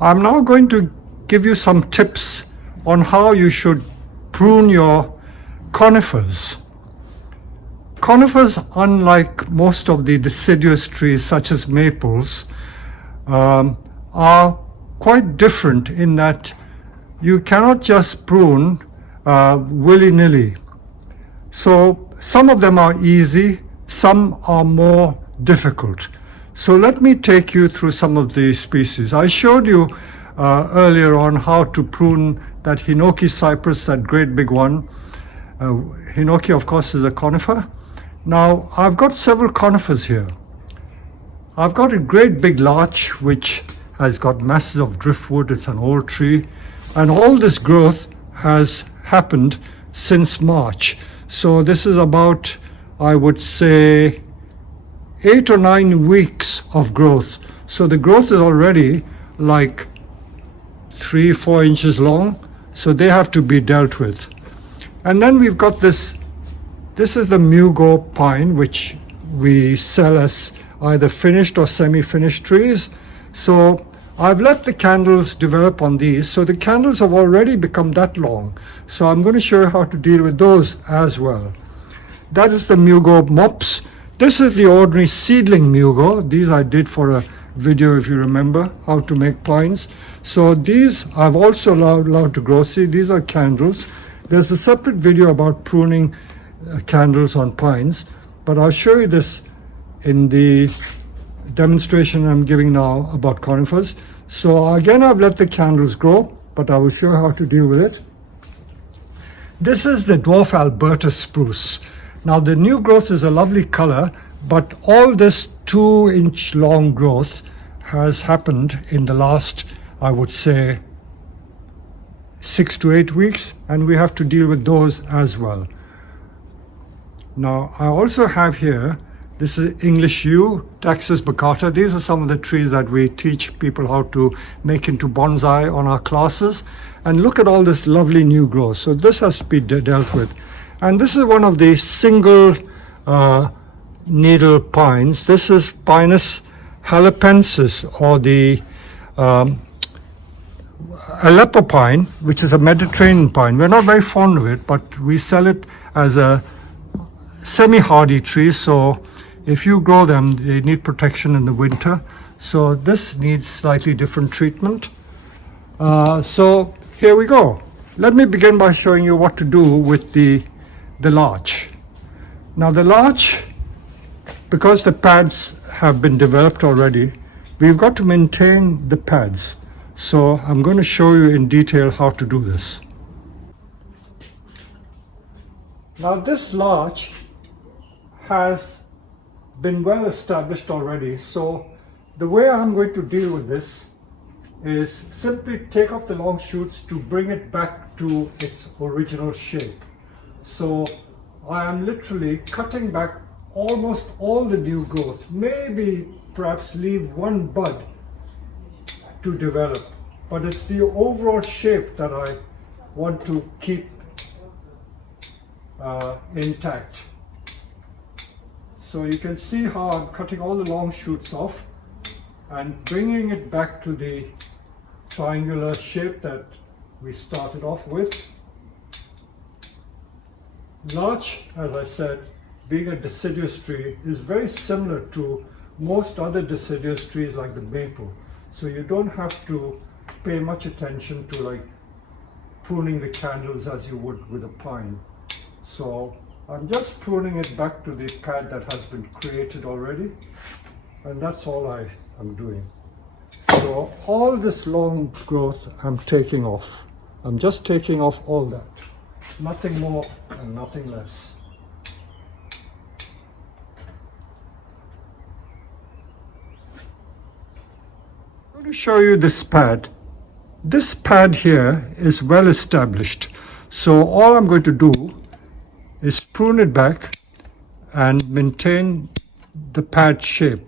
I'm now going to give you some tips on how you should prune your conifers. Conifers, unlike most of the deciduous trees such as maples, are quite different in that you cannot just prune willy-nilly. So some of them are easy, some are more difficult. So let me take you through some of the species. I showed you earlier on how to prune that Hinoki cypress, that great big one. Hinoki, of course, is a conifer. Now, I've got several conifers here. I've got a great big larch which has got masses of driftwood. It's an old tree. And all this growth has happened since March. So this is about, I would say, 8 or 9 weeks of growth. So the growth is already like 3-4 inches long. So they have to be dealt with. And then we've got this is the Mughal pine, which we sell as either finished or semi-finished trees. So I've let the candles develop on these. So the candles have already become that long. So I'm going to show you how to deal with those as well. That is the Mughal mops. This is the ordinary seedling Mughal. These I did for a video, if you remember, how to make pines. So these I've also allowed to grow. See, these are candles. There's a separate video about pruning candles on pines, but I'll show you this in the demonstration I'm giving now about conifers. So again, I've let the candles grow, but I will show you how to deal with it. This is the dwarf Alberta spruce. Now the new growth is a lovely color, but all this 2-inch long growth has happened in the last, I would say, 6 to 8 weeks, and we have to deal with those as well. Now I also have here, this is English yew, Taxus baccata. These are some of the trees that we teach people how to make into bonsai on our classes. And look at all this lovely new growth. So this has to be dealt with. And this is one of the single needle pines. This is Pinus halepensis, or the Aleppo pine, which is a Mediterranean pine. We're not very fond of it, but we sell it as a semi-hardy tree. So if you grow them, they need protection in the winter. So this needs slightly different treatment. So here we go. Let me begin by showing you what to do with the larch. Now the larch, because the pads have been developed already, we've got to maintain the pads. So I'm going to show you in detail how to do this. Now this larch has been well established already. So the way I'm going to deal with this is simply take off the long shoots to bring it back to its original shape. So I am literally cutting back almost all the new growth, maybe perhaps leave one bud to develop, but it's the overall shape that I want to keep intact. So you can see how I'm cutting all the long shoots off and bringing it back to the triangular shape that we started off with. Larch, as I said, being a deciduous tree, is very similar to most other deciduous trees like the maple. So you don't have to pay much attention to like pruning the candles as you would with a pine. So I'm just pruning it back to the pad that has been created already, and that's all I am doing. So all this long growth I'm taking off. I'm just taking off all that. Nothing more and nothing less. I'm going to show you this pad. This pad here is well established. So all I'm going to do is prune it back and maintain the pad shape.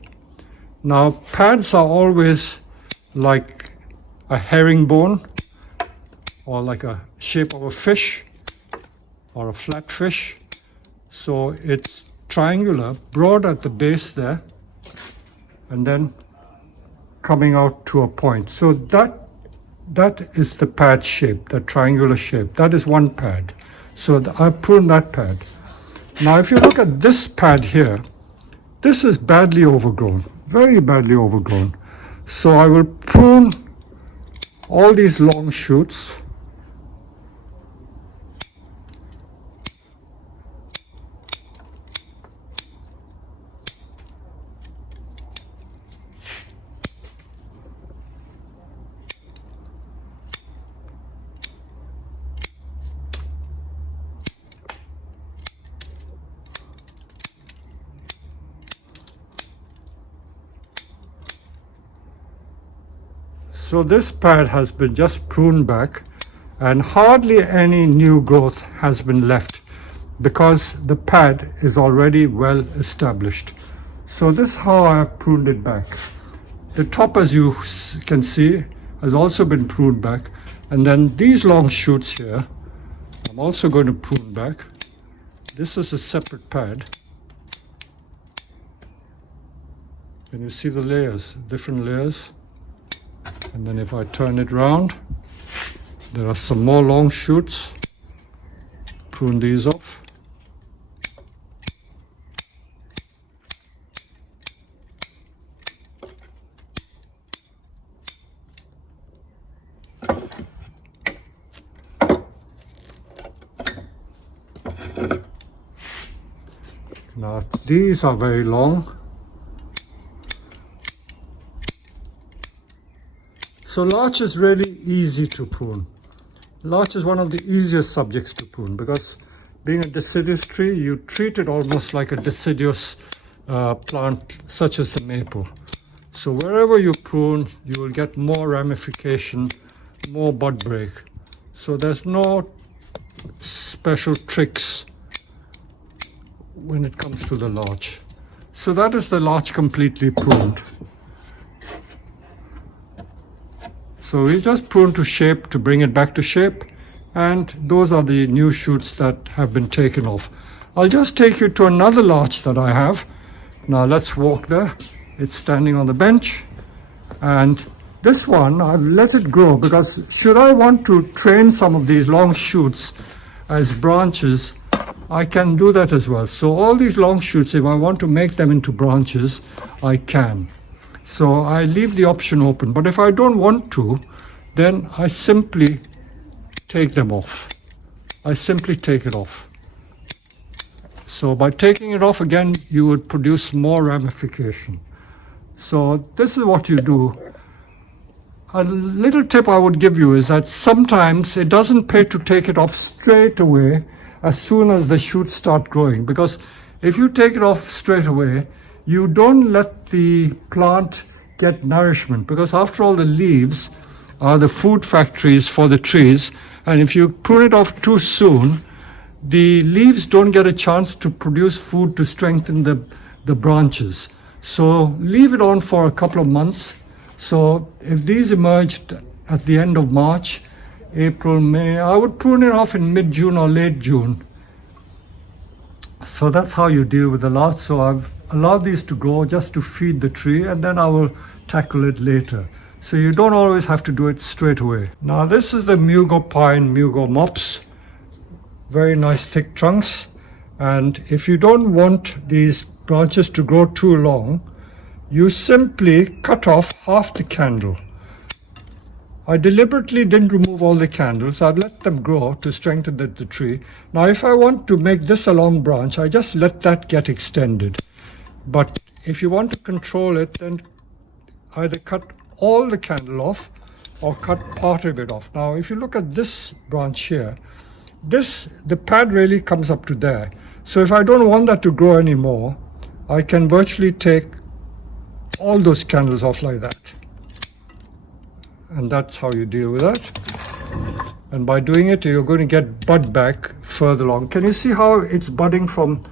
Now pads are always like a herringbone, or like a shape of a fish or a flat fish. So it's triangular, broad at the base there, and then coming out to a point. So that that is the pad shape, the triangular shape. That is one pad. So I've pruned that pad. Now if you look at this pad here, this is badly overgrown, very badly overgrown. So I will prune all these long shoots. So this pad has been just pruned back and hardly any new growth has been left because the pad is already well established. So this is how I have pruned it back. The top, as you can see, has also been pruned back, and then these long shoots here I'm also going to prune back. This is a separate pad. Can you see the layers, different layers? And then if I turn it round, there are some more long shoots. Prune these off. Now these are very long. So larch is really easy to prune. Larch is one of the easiest subjects to prune because being a deciduous tree, you treat it almost like a deciduous plant such as the maple. So wherever you prune, you will get more ramification, more bud break. So there's no special tricks when it comes to the larch. So that is the larch completely pruned. So we just prune to shape to bring it back to shape, and those are the new shoots that have been taken off. I'll just take you to another larch that I have. Now let's walk there. It's standing on the bench, and this one I've let it grow because should I want to train some of these long shoots as branches, I can do that as well. So all these long shoots, if I want to make them into branches, I can. So I leave the option open, but if I don't want to, then I simply take them off. I simply take it off. So by taking it off again, you would produce more ramification. So this is what you do. A little tip I would give you is that sometimes it doesn't pay to take it off straight away as soon as the shoots start growing, because if you take it off straight away, you don't let the plant get nourishment, because after all the leaves are the food factories for the trees, and if you prune it off too soon, the leaves don't get a chance to produce food to strengthen the branches. So leave it on for a couple of months. So if these emerged at the end of March, April, May, I would prune it off in mid-June or late June. So that's how you deal with the larch. So I've allowed these to grow just to feed the tree, and then I will tackle it later. So you don't always have to do it straight away. Now this is the Mughal pine, Mughal mops. Very nice thick trunks. And if you don't want these branches to grow too long, you simply cut off half the candle. I deliberately didn't remove all the candles. I've let them grow to strengthen the tree. Now if I want to make this a long branch, I just let that get extended. But if you want to control it, then either cut all the candle off or cut part of it off. Now if you look at this branch here, the pad really comes up to there. So if I don't want that to grow anymore, I can virtually take all those candles off like that. And that's how you deal with that. And by doing it, you're going to get bud back further along. Can you see how it's budding from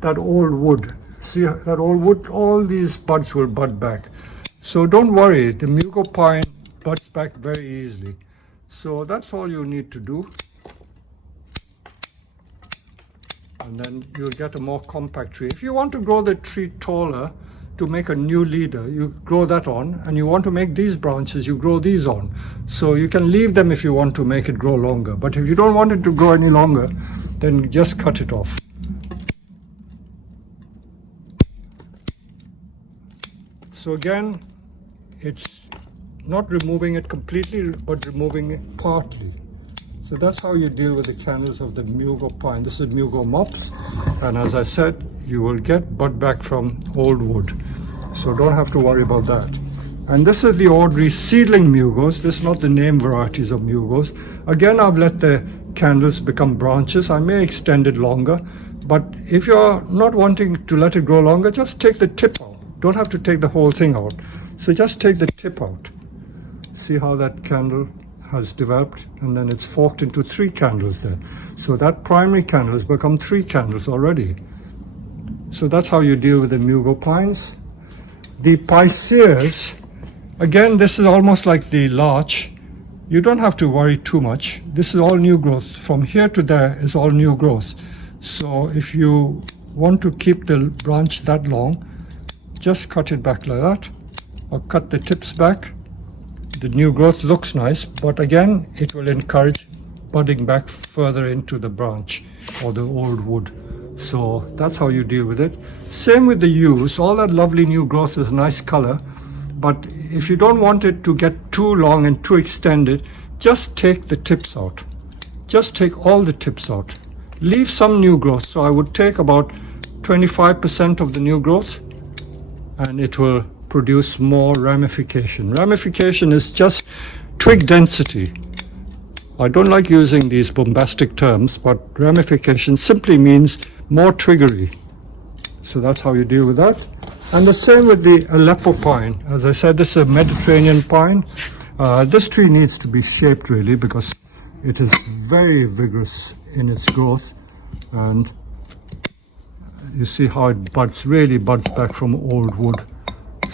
that old wood? See that old wood? All these buds will bud back. So don't worry, the Mughal pine buds back very easily. So that's all you need to do. And then you'll get a more compact tree. If you want to grow the tree taller, to make a new leader, you grow that on, and you want to make these branches, you grow these on. So you can leave them if you want to make it grow longer, but if you don't want it to grow any longer, then just cut it off. So again, it's not removing it completely, but removing it partly. So that's how you deal with the candles of the Mughal pine. This is Mughal mops, and as I said, you will get bud back from old wood. So don't have to worry about that. And this is the ordinary seedling Mughals. This is not the name varieties of Mughals. Again, I've let the candles become branches. I may extend it longer, but if you're not wanting to let it grow longer, just take the tip out. Don't have to take the whole thing out. So just take the tip out. See how that candle has developed, and then it's forked into 3 candles there. So that primary candle has become 3 candles already. So that's how you deal with the Mughal pines. The Pisceas, again, this is almost like the larch. You don't have to worry too much. This is all new growth. From here to there is all new growth. So if you want to keep the branch that long, just cut it back like that, or cut the tips back. The new growth looks nice, but again, it will encourage budding back further into the branch or the old wood. So that's how you deal with it. Same with the yews. All that lovely new growth is a nice color, but if you don't want it to get too long and too extended, just take the tips out. Just take all the tips out. Leave some new growth. So I would take about 25% of the new growth, and it will produce more ramification. Ramification is just twig density. I don't like using these bombastic terms, but ramification simply means more twiggery. So that's how you deal with that. And the same with the Aleppo pine. As I said, this is a Mediterranean pine. This tree needs to be shaped really, because it is very vigorous in its growth, and you see how it buds, really buds back from old wood.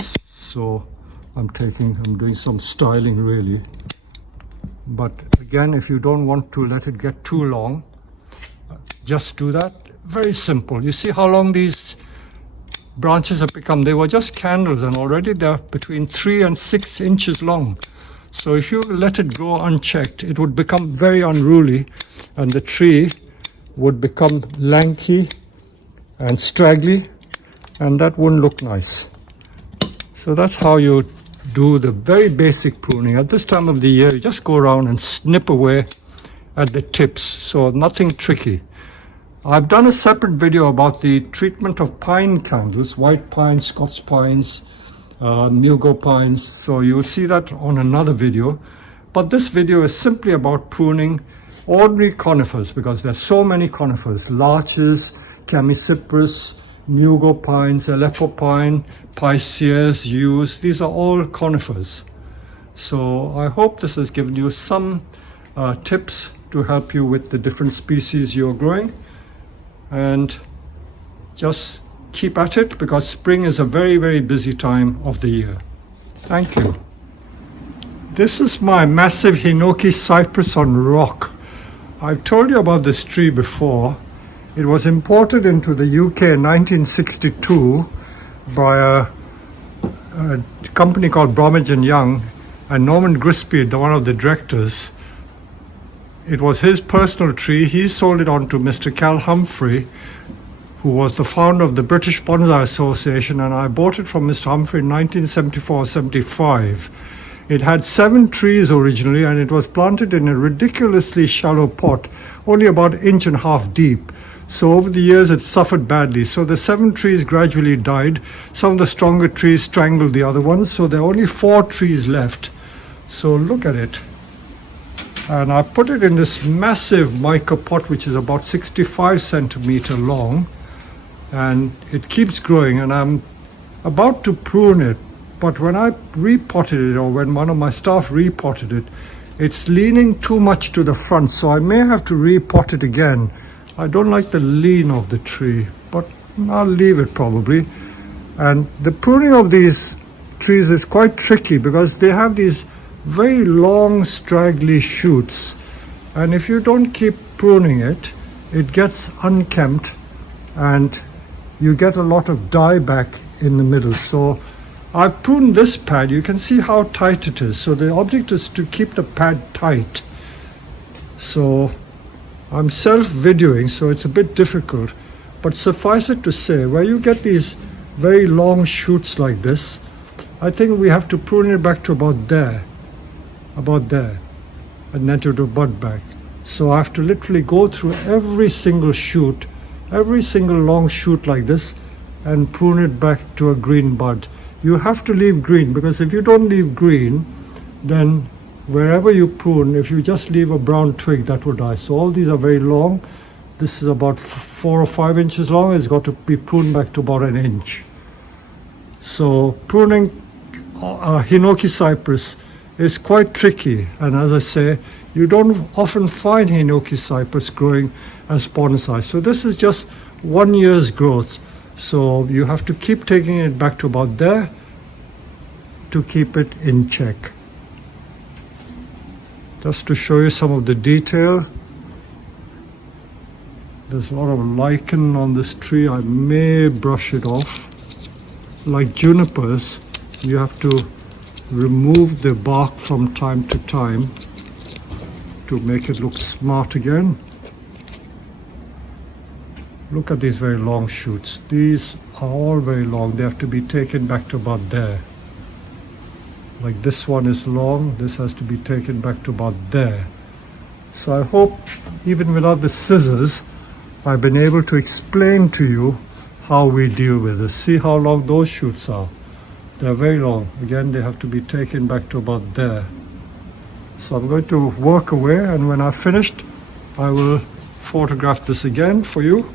So I'm doing some styling really. But again, if you don't want to let it get too long, just do that. Very simple. You see how long these branches have become. They were just candles, and already they're between 3 and 6 inches long. So if you let it grow unchecked, it would become very unruly, and the tree would become lanky and straggly, and that wouldn't look nice. So that's how you do the very basic pruning. At this time of the year, you just go around and snip away at the tips, so nothing tricky. I've done a separate video about the treatment of pine candles, white pines, Scots pines, Mughal pines, so you'll see that on another video. But this video is simply about pruning ordinary conifers, because there's so many conifers: larches, Cypress, Mughal pines, Aleppo pine, Pisceas, yews. These are all conifers. So I hope this has given you some tips to help you with the different species you're growing, and just keep at it, because spring is a very, very busy time of the year. Thank you. This is my massive Hinoki cypress on rock. I've told you about this tree before. It was imported into the UK in 1962 by a company called Bromwich and Young, and Norman Grisby, one of the directors. It was his personal tree. He sold it on to Mr. Cal Humphrey, who was the founder of the British Bonsai Association, and I bought it from Mr. Humphrey in 1974-75. It had 7 trees originally, and it was planted in a ridiculously shallow pot, only about 1.5 inches deep. So over the years it suffered badly. So the 7 trees gradually died. Some of the stronger trees strangled the other ones, so there are only 4 trees left. So look at it. And I put it in this massive mica pot, which is about 65 centimeter long, and it keeps growing, and I'm about to prune it. But when I repotted it, or when one of my staff repotted it, it's leaning too much to the front, so I may have to repot it again. I don't like the lean of the tree, but I'll leave it probably. And the pruning of these trees is quite tricky, because they have these very long straggly shoots, and if you don't keep pruning it, it gets unkempt, and you get a lot of dieback in the middle. So I've pruned this pad. You can see how tight it is. So the object is to keep the pad tight. So I'm self-videoing, so it's a bit difficult. But suffice it to say, where you get these very long shoots like this, I think we have to prune it back to about there, and then to the bud back. So I have to literally go through every single shoot, every single long shoot like this, and prune it back to a green bud. You have to leave green, because if you don't leave green, then wherever you prune, if you just leave a brown twig, that will die. So all these are very long. This is about 4 or 5 inches long. It's got to be pruned back to about an inch. So pruning Hinoki cypress is quite tricky, and as I say, you don't often find Hinoki cypress growing as bonsai. So this is just 1 year's growth. So you have to keep taking it back to about there to keep it in check. Just to show you some of the detail, there's a lot of lichen on this tree. I may brush it off. Like junipers, you have to remove the bark from time to time to make it look smart again. Look at these very long shoots. These are all very long. They have to be taken back to about there. Like this one is long. This has to be taken back to about there. So I hope, even without the scissors, I've been able to explain to you how we deal with this. See how long those shoots are. They're very long. Again, they have to be taken back to about there. So I'm going to work away, and when I've finished, I will photograph this again for you.